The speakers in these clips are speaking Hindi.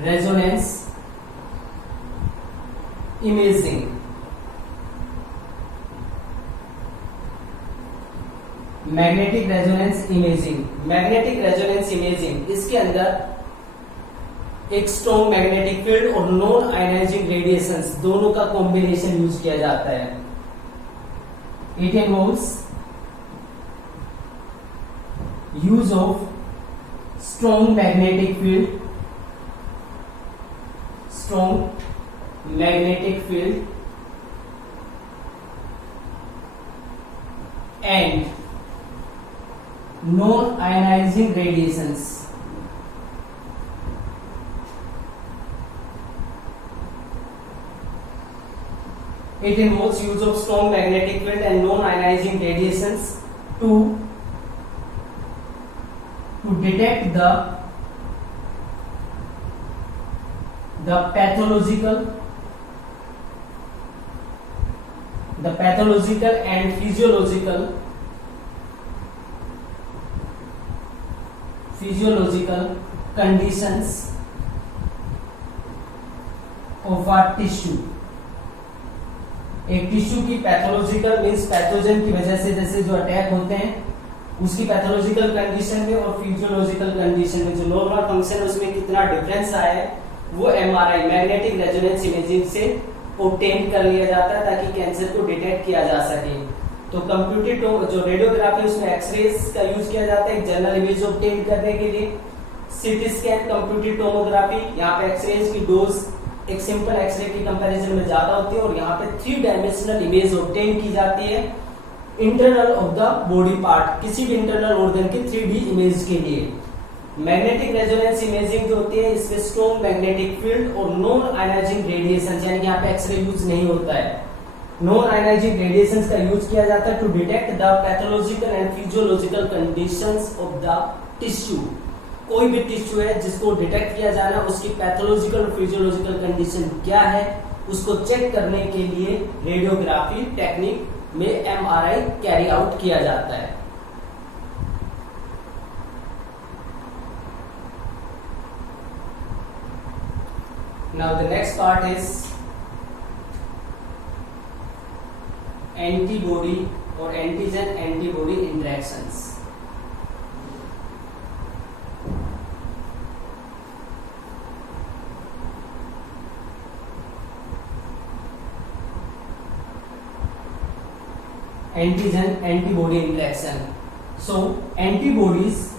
Resonance imaging. Magnetic resonance imaging, magnetic resonance imaging, इसके अंदर एक स्ट्रॉन्ग मैग्नेटिक फील्ड और नॉन आयनाइजिंग रेडिएशंस दोनों का कॉम्बिनेशन यूज किया जाता है। It involves use of strong magnetic field, strong magnetic field and non-ionizing radiations. It involves use of strong magnetic field and non-ionizing radiations to detect the pathological and physiological conditions of a tissue। एक टिश्यू की पैथोलॉजिकल मींस पैथोजन की वजह से जैसे जो अटैक होते हैं उसकी पैथोलॉजिकल कंडीशन में और फिजियोलॉजिकल कंडीशन में जो नॉर्मल फंक्शन है उसमें कितना डिफरेंस आया है वो एमआरआई मैग्नेटिक रेजोनेंस इमेजिंग से ऑब्टेन कर लिया जाता है ताकि कैंसर को डिटेक्ट किया जा सके। तो कंप्यूटेड जो रेडियोग्राफी उसमें एक्सरेज का यूज किया जाता है एक जनरल इमेज ऑब्टेन करने के लिए। सीटी स्कैन, कंप्यूटेड टोमोग्राफी, यहाँ पे एक्सरेज की डोज एक सिंपल एक्सरे की कंपैरिजन में ज्यादा होती है और यहाँ पे 3 डायमेंशनल इमेज ऑब्टेन की जाती है internal of the body part, किसी भी इंटरनल ऑर्गन की 3D इमेज के लिए। मैग्नेटिक रेजोनेंस इमेजिंग जो होती है इसमें स्ट्रॉन्ग मैग्नेटिक फील्ड और नॉन आयनाइजिंग रेडिएशन यानी कि यहाँ पे एक्सरे यूज नहीं होता है, नॉन आयनाइजिंग रेडिएशंस का यूज किया जाता है to detect the pathological and physiological conditions of the tissue. कोई भी टिश्यू है जिसको डिटेक्ट किया जाना उसकी पैथोलॉजिकल और फिजियोलॉजिकल कंडीशन क्या है उसको चेक करने के लिए रेडियोग्राफी टेक्निक में एमआरआई कैरी आउट किया जाता है। Now the next part is antibody और antigen antibody interactions. Antigen antibody interaction. So antibodies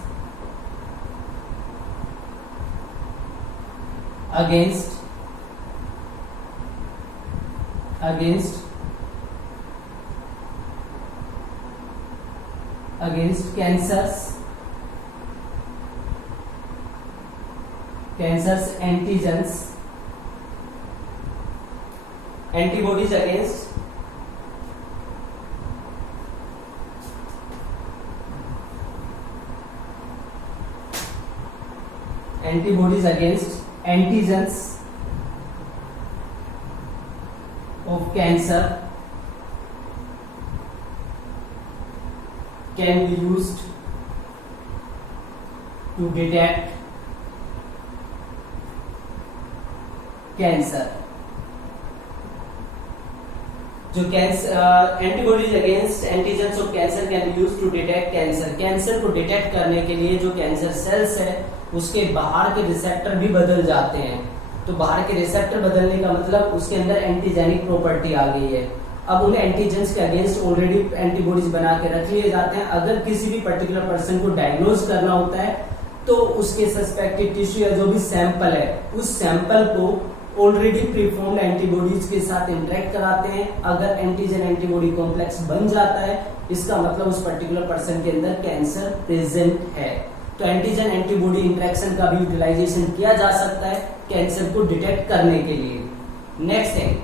against cancers antigens, antibodies against antigens of cancer can be used to detect cancer। जो antibodies against antigens of cancer can be used to detect cancer. Cancer को डिटेक्ट करने के लिए जो कैंसर सेल्स है उसके बाहर के रिसेप्टर भी बदल जाते हैं। तो बाहर के रिसेप्टर बदलने का मतलब उसके अंदर एंटीजेनिक प्रॉपर्टी आ गई है। अब उन्हें एंटीजेंस के अगेंस्ट ऑलरेडी एंटीबॉडीज बना के रख लिए जाते हैं। अगर किसी भी पर्टिकुलर पर्सन को डायग्नोज करना होता है तो उसके सस्पेक्टेड टिश्यू या जो भी सैंपल है उस सैंपल को ऑलरेडी प्रीफॉर्म्ड एंटीबॉडीज के साथ इंटरेक्ट कराते हैं। अगर एंटीजन एंटीबॉडी कॉम्प्लेक्स बन जाता है इसका मतलब उस पर्टिकुलर पर्सन के अंदर कैंसर प्रेजेंट है। तो एंटीजन एंटीबॉडी इंटरेक्शन का भी यूटिलाइजेशन किया जा सकता है कैंसर को डिटेक्ट करने के लिए। Next thing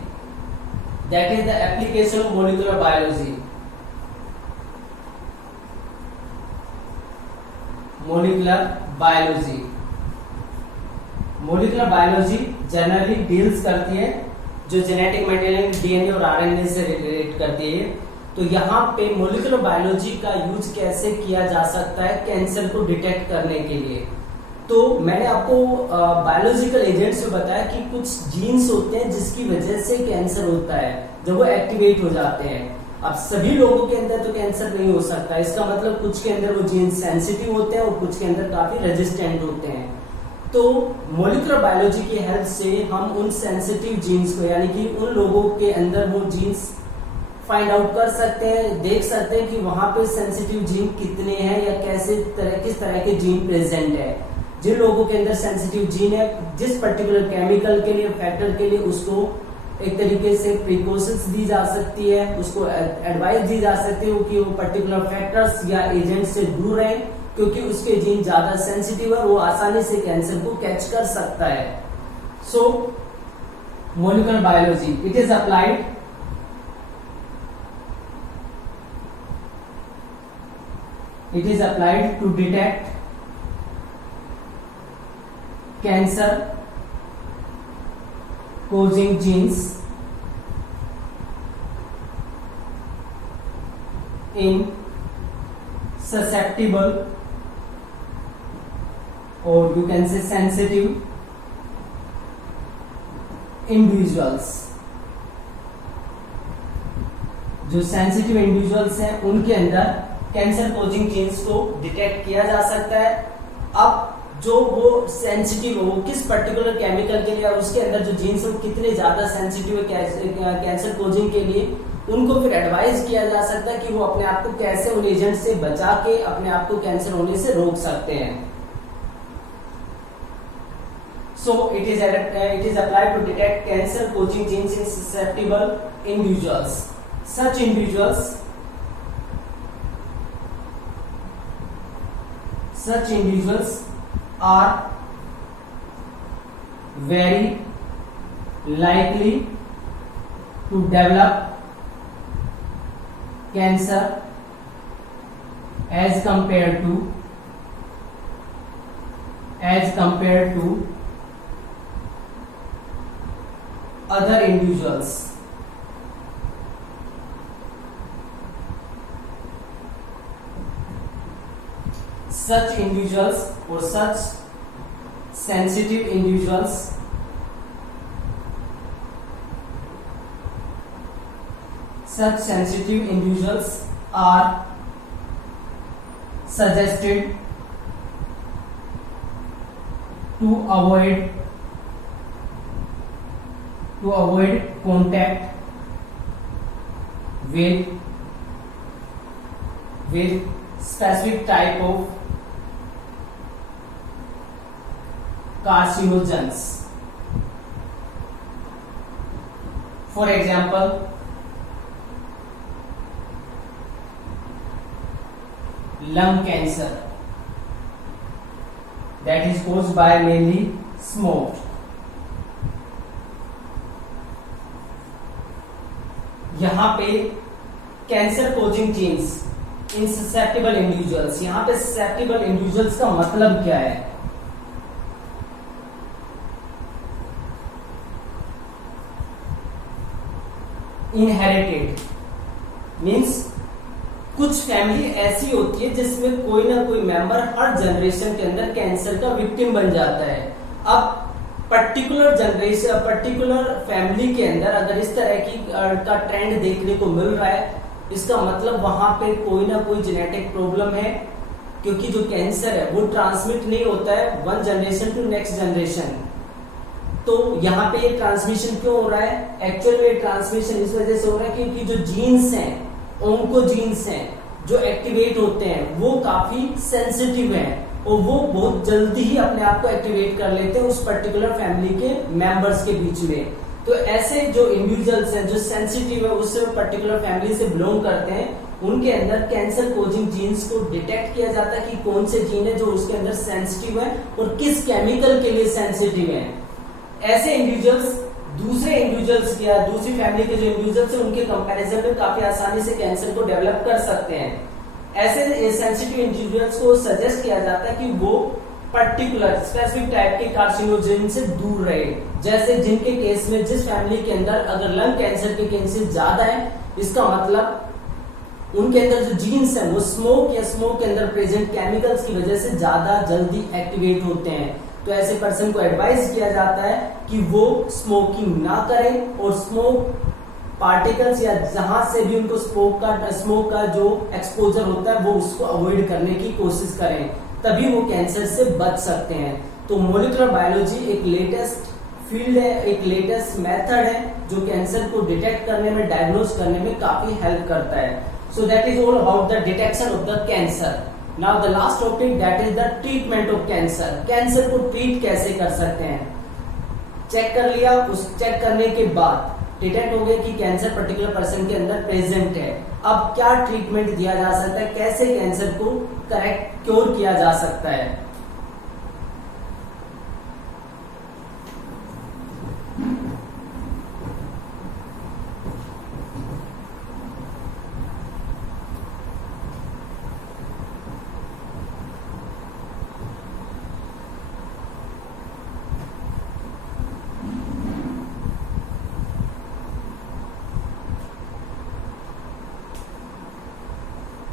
that is the application of molecular biology. Molecular biology molecular biology generally deals करती है जो जेनेटिक मटेरियल डीएनए और आरएनए से रिलेट करती है। तो यहाँ पे मॉलिक्यूलर बायोलॉजी का यूज कैसे किया जा सकता है कैंसर को डिटेक्ट करने के लिए। तो मैंने आपको बायोलॉजिकल एजेंट्स में बताया कि कुछ जीन्स होते हैं जिसकी वजह से कैंसर होता है जब वो एक्टिवेट हो जाते हैं। अब सभी लोगों के अंदर तो कैंसर नहीं हो सकता, इसका मतलब कुछ के अंदर वो जीन्स सेंसिटिव होते हैं और कुछ के अंदर काफी रेजिस्टेंट होते हैं। तो मॉलिक्यूलर बायोलॉजी की हेल्प से हम उन सेंसिटिव जीन्स को, यानी कि उन लोगों के अंदर वो जीन्स फाइंड आउट कर सकते हैं, देख सकते हैं कि वहां पे सेंसिटिव जीन कितने हैं या किस तरह के जीन प्रेजेंट है। जिन लोगों के अंदर सेंसिटिव जीन है, जिस पर्टिकुलर केमिकल के लिए, फैक्टर के लिए, उसको एक तरीके से प्रिकॉशंस दी जा सकती है, उसको एडवाइस दी जा सकती है कि वो पर्टिकुलर फैक्टर्स या एजेंट से दूर रहे, क्योंकि उसके जीन ज्यादा सेंसिटिव है, वो आसानी से कैंसर को कैच कर सकता है। So molecular biology it is applied to detect cancer causing genes in susceptible, or you can say sensitive individuals। जो सेंसिटिव इंडिविजुअल्स हैं उनके अंदर कैंसर कोजिंग जीन्स को डिटेक्ट किया जा सकता है। अब जो वो सेंसिटिव हो, वो किस पर्टिकुलर केमिकल के लिए, उसके अंदर जो जीन्स है वो कितने ज्यादा सेंसिटिव है कैंसर कोजिंग के लिए, उनको फिर एडवाइस किया जा सकता है कि वो अपने आप को कैसे उन एजेंट से बचा के अपने आप को कैंसर होने से रोक सकते हैं। So it is applied to detect cancer causing genes in susceptible individuals. Such individuals are very likely to develop cancer as compared to other individuals। Such individuals or such sensitive individuals are suggested to avoid contact with specific type of carcinogens। For example, lung cancer that is caused by mainly smoke। यहां पे cancer causing genes in susceptible individuals, यहां पे ससेप्टिबल इंडिविजुअल्स का मतलब क्या है? इनहेरिटेड मीन्स कुछ फैमिली ऐसी होती है जिसमें कोई ना कोई मेंबर हर जनरेशन के अंदर कैंसर का विक्टिम बन जाता है। अब पर्टिकुलर फैमिली के अंदर अगर इस तरह की का ट्रेंड देखने को मिल रहा है, इसका मतलब वहां पे कोई ना कोई जेनेटिक प्रॉब्लम है, क्योंकि जो कैंसर है वो ट्रांसमिट नहीं होता है one generation to next generation. तो यहाँ पे ये ट्रांसमिशन क्यों हो रहा है? एक्चुअल में ट्रांसमिशन इस वजह से हो रहा है क्योंकि जो जीन्स हैं, ओंकोजीन्स हैं, जो एक्टिवेट होते हैं वो काफी सेंसिटिव हैं और वो बहुत जल्दी ही अपने आप को एक्टिवेट कर लेते हैं उस पर्टिकुलर फैमिली के मेंबर्स के बीच में। तो ऐसे जो इंडिविजुअल्स हैं जो सेंसिटिव है, उससे पर्टिकुलर फैमिली से बिलोंग करते हैं, उनके अंदर कैंसर कोजिंग जीन्स को डिटेक्ट किया जाता है कि कौन से जीन है जो उसके अंदर सेंसिटिव है और किस केमिकल के लिए सेंसिटिव है। ऐसे इंडिविजुअल्स दूसरे इंडिविजुअल्स या दूसरी फैमिली के जो इंडिविजुअल्स हैं उनके कंपैरिजन में काफी आसानी से कैंसर को डेवलप कर सकते हैं। ऐसे सेंसिटिव इंडिविजुअल्स को सजेस्ट किया जाता है कि वो पर्टिकुलर स्पेसिफिक टाइप के कार्सिनोजेन से दूर रहे। जैसे जिनके केस में जिस फैमिली के अंदर अगर लंग कैंसर के केसेस ज्यादा है, इसका मतलब उनके अंदर जो जीन्स है वो स्मोक या स्मोक के अंदर प्रेजेंट केमिकल्स की वजह से ज्यादा जल्दी एक्टिवेट होते हैं। तो ऐसे पर्सन को एडवाइस किया जाता है कि वो स्मोकिंग ना करें और स्मोक पार्टिकल्स या जहां से भी उनको स्मोक का जो एक्सपोजर होता है वो उसको अवॉइड करने की कोशिश करें, तभी वो कैंसर से बच सकते हैं। तो मॉलिक्यूलर बायोलॉजी एक लेटेस्ट फील्ड है, एक लेटेस्ट मेथड है जो कैंसर को डिटेक्ट करने में, डायग्नोज करने में काफी हेल्प करता है। So that is all about the detection of the cancer. Now the last topic that is the treatment of cancer. Cancer को ट्रीट कैसे कर सकते हैं? चेक कर लिया, उस चेक करने के बाद डिटेक्ट हो गया कि कैंसर पर्टिकुलर पर्सन के अंदर प्रेजेंट है। अब क्या ट्रीटमेंट दिया जा सकता है, कैसे कैंसर को करेक्ट क्योर किया जा सकता है?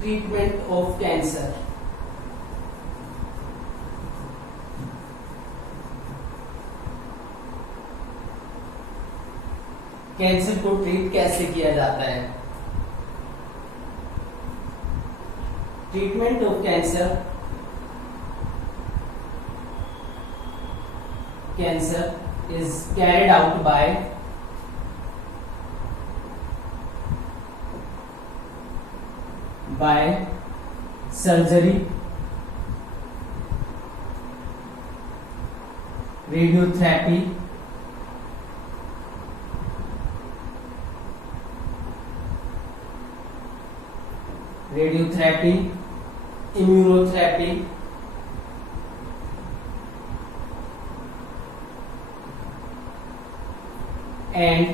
Treatment of cancer. कैंसर को ट्रीट कैसे किया जाता है? Treatment of cancer is carried out by surgery, radiotherapy, immunotherapy, and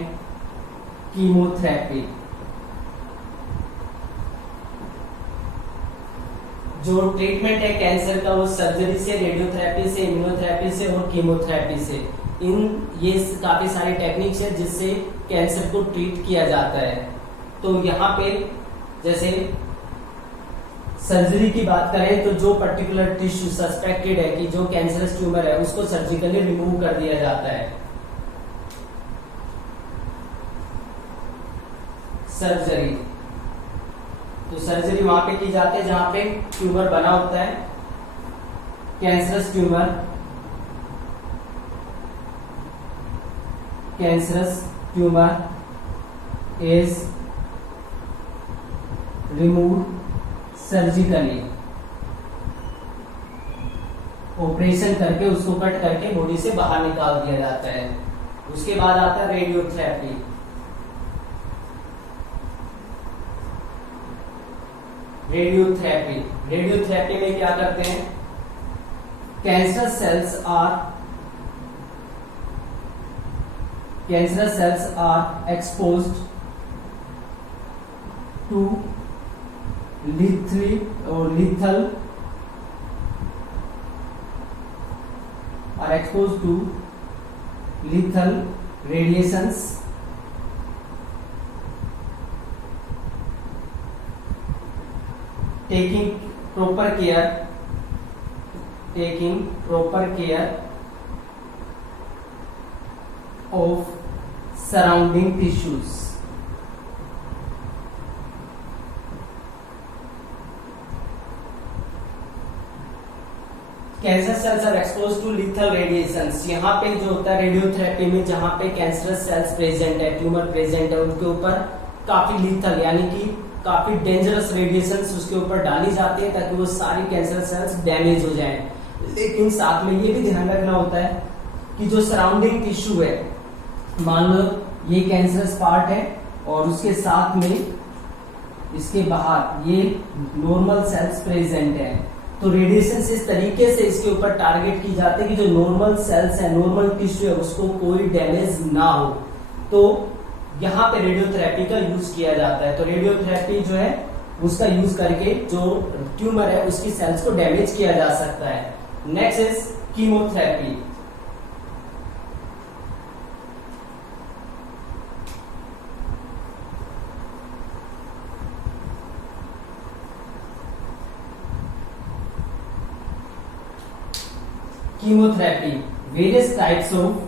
chemotherapy। जो ट्रीटमेंट है कैंसर का वो सर्जरी से, रेडियोथेरेपी से, इम्यूनोथेरेपी से और कीमोथेरेपी से, ये काफी सारी टेक्निक्स है जिससे कैंसर को ट्रीट किया जाता है। तो यहाँ पे जैसे सर्जरी की बात करें तो जो पर्टिकुलर टिश्यू सस्पेक्टेड है कि जो कैंसरस ट्यूमर है उसको सर्जिकली रिमूव कर दिया जाता है। सर्जरी, तो सर्जरी वहां पे की जाती है जहां पे ट्यूमर बना होता है। Cancerous tumour is remove surgically, operation करके उसको कट करके बॉडी से बाहर निकाल दिया जाता है। उसके बाद आता है रेडियोथेरेपी। रेडियोथेरेपी में क्या करते हैं? Cancer cells are exposed to lethal radiations taking proper care of surrounding tissues। Cancer cells are expose to lethal radiations. यहाँ पे जो होता है रेडियोथेरेपी में, जहाँ पे कैंसरस सेल्स प्रेजेंट है, ट्यूमर प्रेजेंट है, उनके ऊपर काफी लीथल यानी कि काफी डेंजरस रेडिएशंस उसके ऊपर डाली जाती है ताकि वो सारी कैंसर सेल्स डैमेज हो जाएं। लेकिन साथ में ये भी ध्यान रखना होता है कि जो सराउंडिंग टिश्यू है, मान लो ये कैंसरस पार्ट है और उसके साथ में इसके बाहर ये नॉर्मल सेल्स प्रेजेंट है, तो रेडिएशन से इस तरीके से इसके ऊपर टारगेट की जाती है कि जो नॉर्मल सेल्स है, नॉर्मल टिश्यू है, उसको कोई डैमेज ना हो। तो यहाँ पे रेडियोथेरेपी का यूज किया जाता है। तो रेडियोथेरेपी जो है उसका यूज करके जो ट्यूमर है उसकी सेल्स को डैमेज किया जा सकता है। Next is chemotherapy. chemotherapy, various types of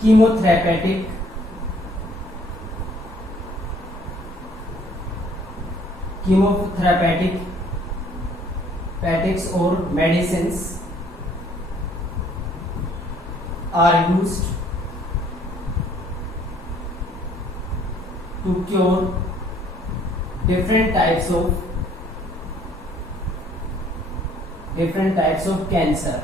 chemotherapeutic tactics or medicines are used to cure different types of cancer.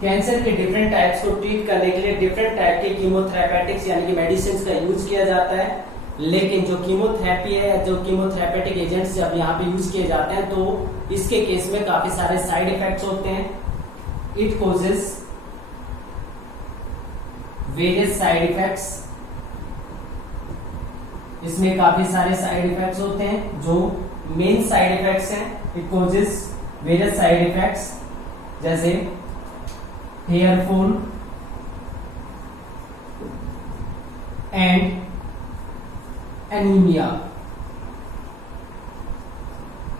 Cancer के डिफरेंट टाइप्स को ट्रीट करने के लिए डिफरेंट टाइप के कीमोथेरेपेटिक्स यानी कि मेडिसिन का यूज किया जाता है। लेकिन जो कीमोथेरेपी है, जो कीमोथेरेपेटिक एजेंट्स जब यहाँ पे यूज किए जाते हैं तो इसके केस में काफी सारे साइड इफेक्ट्स होते हैं। It causes various side effects, इसमें काफी सारे साइड इफेक्ट्स होते हैं। जो मेन साइड इफेक्ट्स हैं, it causes various side effects जैसे hair fall and anaemia.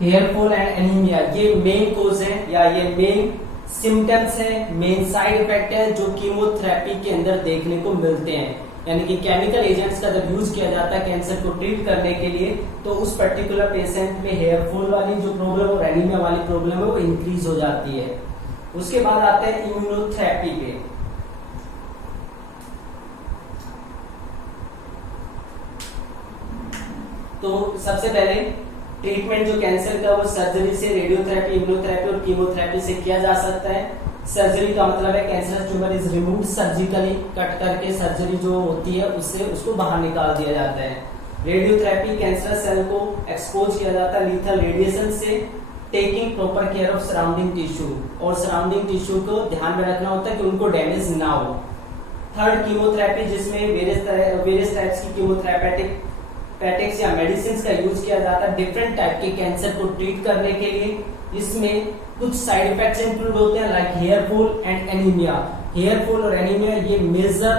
Hair fall and anaemia ये मेन कोज है या ये मेन सिम्टम्स है, मेन साइड इफेक्ट है जो कीमोथेरेपी के अंदर देखने को मिलते हैं। यानी कि केमिकल एजेंट्स का जब यूज किया जाता है कैंसर को ट्रीट करने के लिए तो उस पर्टिकुलर पेशेंट में हेयर फॉल वाली जो प्रॉब्लम और एनीमिया वाली प्रॉब्लम है वो इंक्रीज हो जाती है। उसके बाद आते हैं इम्यूनोथेरेपी पे। तो सबसे पहले ट्रीटमेंट जो कैंसर का वो सर्जरी से, रेडियोथेरेपी, इम्यूनोथेरेपी और कीमोथेरेपी से किया जा सकता है। सर्जरी का मतलब है cancer tumour is removed surgically, cut करके सर्जरी जो होती है उससे उसको बाहर निकाल दिया जाता है। रेडियोथेरेपी कैंसर सेल को एक्सपोज किया जाता है लीथल रेडिएशन से, taking proper care of surrounding tissue, और सराउंडिंग टिश्यू को ध्यान में रखना होता है कि उनको डैमेज ना हो। थर्ड कीमोथेरेपी जिसमें वेरियस टाइप्स की कीमोथेरेपेटिक टैक्टिक्स या मेडिसिन का यूज किया जाता है डिफरेंट टाइप के कैंसर को ट्रीट करने के लिए। इसमें कुछ साइड इफेक्ट्स इंक्लूड होते हैं like hair fall and anaemia. Hair fall और एनीमिया ये मेजर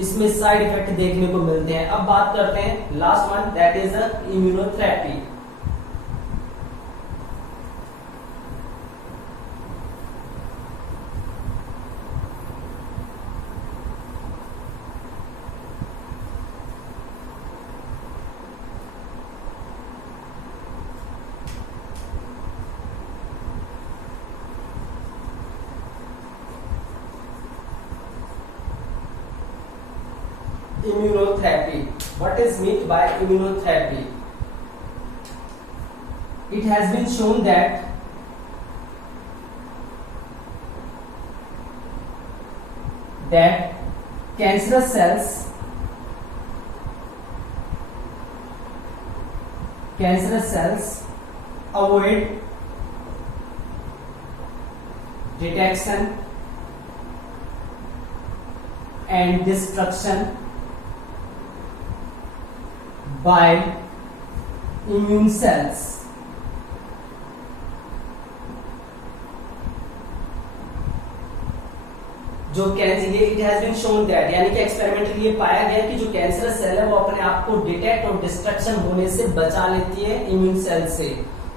इसमें साइड इफेक्ट देखने को मिलते हैं। अब बात करते हैं last one, that is immunotherapy. Immunotherapy. What is meant by immunotherapy? It has been shown that cancerous cells avoid detection and destruction by immune cells. जो कैंसर ये it has been shown that यानी कि एक्सपेरिमेंटली ये पाया गया कि जो कैंसर सेल है वो अपने आप को डिटेक्ट और डिस्ट्रक्शन होने से बचा लेती है इम्यून सेल से,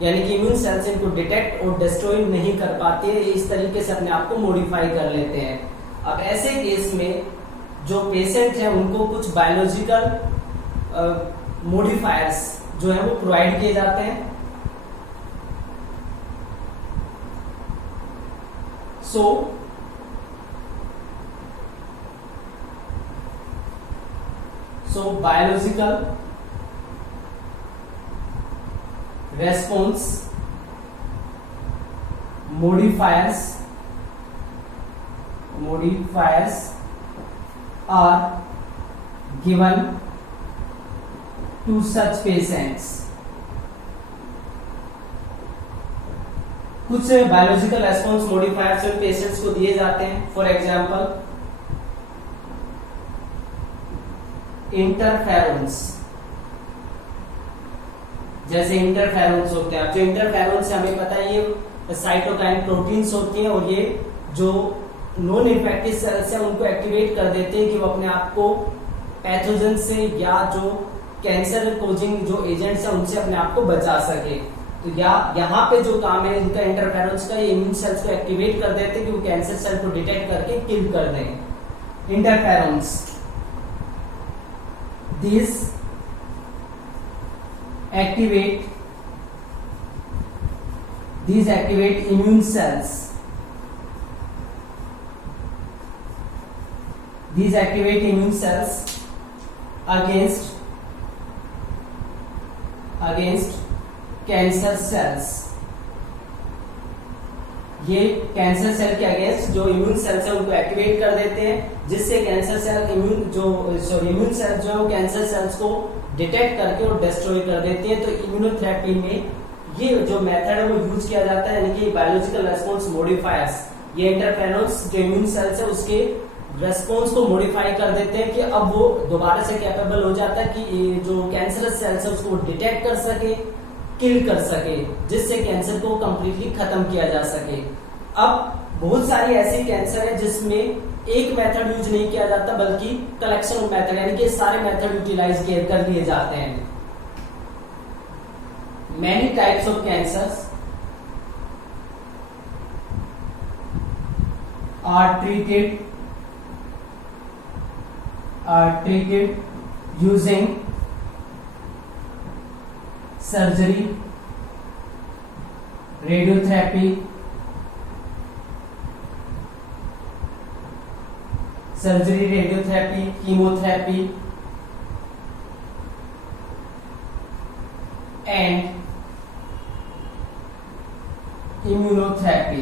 यानी कि इम्यून सेल्स इनको डिटेक्ट और डिस्ट्रॉय नहीं कर पाती है, इस तरीके से अपने आप को मॉडिफाई कर लेते हैं। अब ऐसे केस में जो पेशेंट है उनको कुछ बायोलॉजिकल मॉडिफायर्स जो है वो प्रोवाइड किए जाते हैं। So biological response modifiers are given to such patients. कुछ बायोलॉजिकल रेस्पॉन्स मॉडिफायर्स उन पेशेंट्स को दिए जाते हैं। फॉर एग्जांपल इंटरफेरोन्स, जैसे इंटरफेरोन्स होते हैं। अब जो इंटरफेरोन्स हमें पता है ये साइटोकाइन प्रोटीन्स होती हैं और ये जो नॉन इन्फेक्टिव सेल्स हैं उनको एक्टिवेट कर देते हैं कि वो अपने आप को पैथोजन से या जो कैंसर कोजिंग जो एजेंट्स हैं उनसे अपने आप को बचा सके। तो यहाँ पे जो काम है इनका इंटरफेरेंस का, ये इम्यून सेल्स को एक्टिवेट कर देते हैं कि वो कैंसर सेल को डिटेक्ट करके किल कर दें। Interference, this activate immune cells. These activate immune cells against cancer cells. ये कैंसर सेल के अगेंस्ट जो इम्यून सेल्स है उनको एक्टिवेट कर देते हैं, जिससे कैंसर सेल इम्यून सेल जो कैंसर सेल्स को डिटेक्ट करके और डिस्ट्रॉय कर देते हैं। तो इम्यूनोथेरेपी में ये जो मेथड है वो यूज किया जाता है, यानी कि बायोलॉजिकल रेस्पॉन्स मॉडिफायर्स, ये इंटरफेरेंस जो इम्यून सेल्स है उसके रेस्पॉन्स को मॉडिफाई कर देते हैं कि अब वो दोबारा से कैपेबल हो जाता है कि जो कैंसरस सेल्स है उसको डिटेक्ट कर सके, किल कर सके, जिससे कैंसर को कंप्लीटली खत्म किया जा सके। अब बहुत सारी ऐसी कैंसर है जिसमें एक मेथड यूज नहीं किया जाता बल्कि कलेक्शन ऑफ मेथड, यानी कि सारे मेथड यूटिलाइज कर लिए जाते हैं। Many types of cancers are treated using surgery, radiotherapy, chemotherapy, and immunotherapy.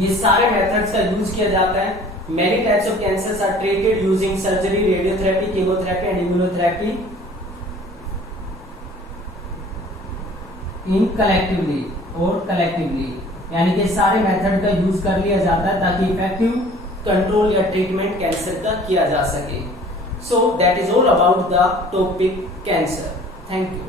ये सारे मेथड्स का यूज किया जाता है। Many types of cancers are treated using surgery, radiotherapy, chemotherapy and immunotherapy in collectively, यानी कि सारे मेथड का यूज कर लिया जाता है ताकि इफेक्टिव कंट्रोल या ट्रीटमेंट कैंसर का किया जा सके। So that is all about the topic cancer. Thank you.